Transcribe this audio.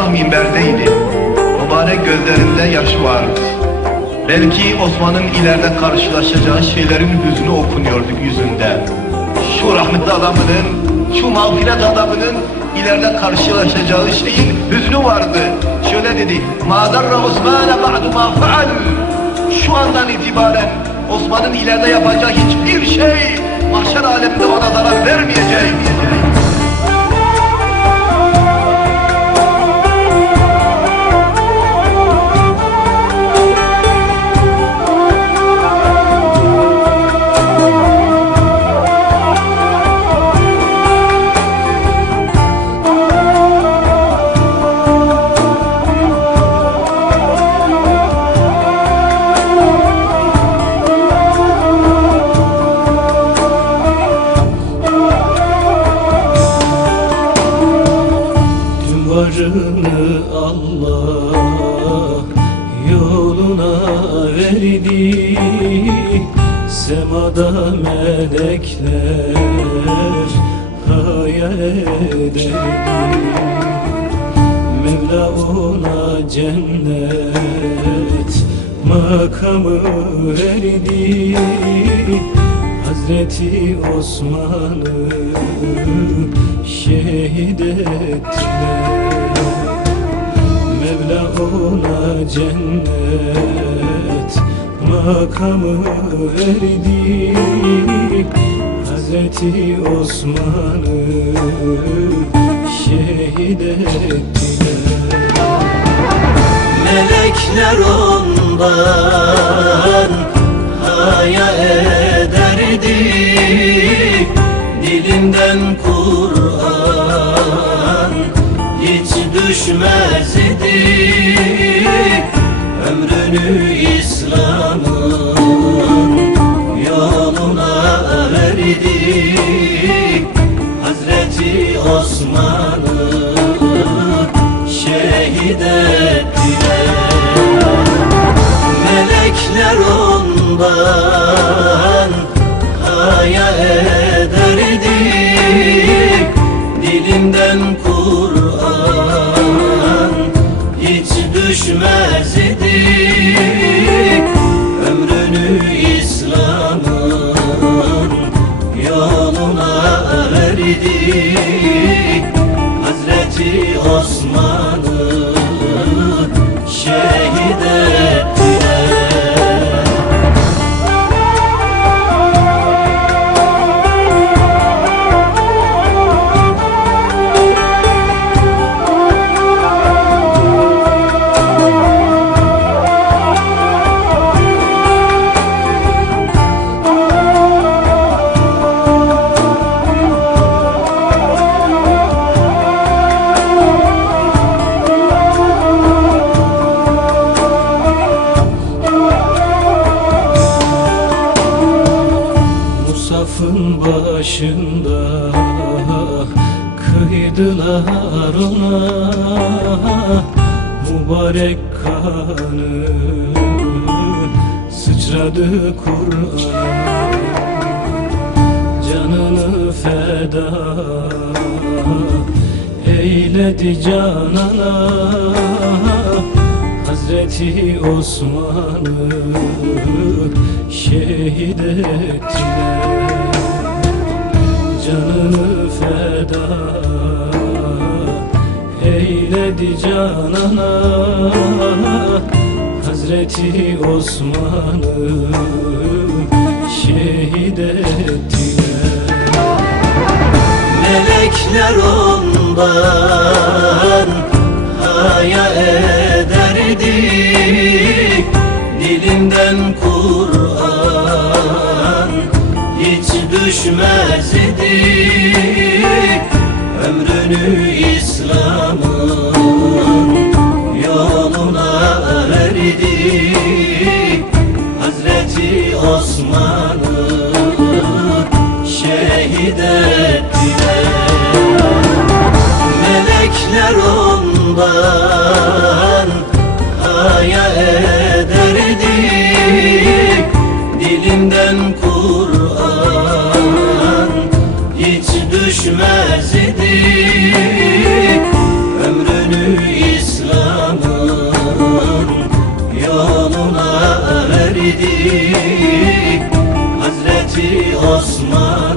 Allah minberdeydi. Mübarek gözlerinde yaş vardı. Belki Osman'ın ileride karşılaşacağı şeylerin hüznü okunuyordu yüzünde. Şu rahmetli adamının, şu mağfiret adamının ileride karşılaşacağı şeyin hüznü vardı. Şöyle dedi, مَا Osman'a ba'du ma. Şu andan itibaren Osman'ın ileride yapacağı hiçbir şey mahşer aleminde ona zarar vermeyecek. Verdi Semada melekler hayal ederdi Mevla ona cennet makamı verdi. Hazreti Osman'ı şehit ettiler Mevla ona cennet makamı verdi Hazreti Osman'ı şehit ettiler. Melekler ondan haya hiç düşmezdi. Ömrünü İslam'ın yoluna verdi Hazreti Osman'ı şehit ettiler Melekler ondan düşmezdi. Ömrünü İslam'ın yoluna verdi. Hazreti Osman'ı Musafın başında kıydılar ona. Mübarek kanı sıçradı Kur'an'a. Canını feda eyledi canana. Hazreti Osman'ı şehit ettiler feda eyledi canana Hazreti Osman'ı şehit ettiler. Melekler ondan haya ederdi günü İslam'ın yoluna erdi Hazreti Osman'ı şehit Melekler ondan hayal Osman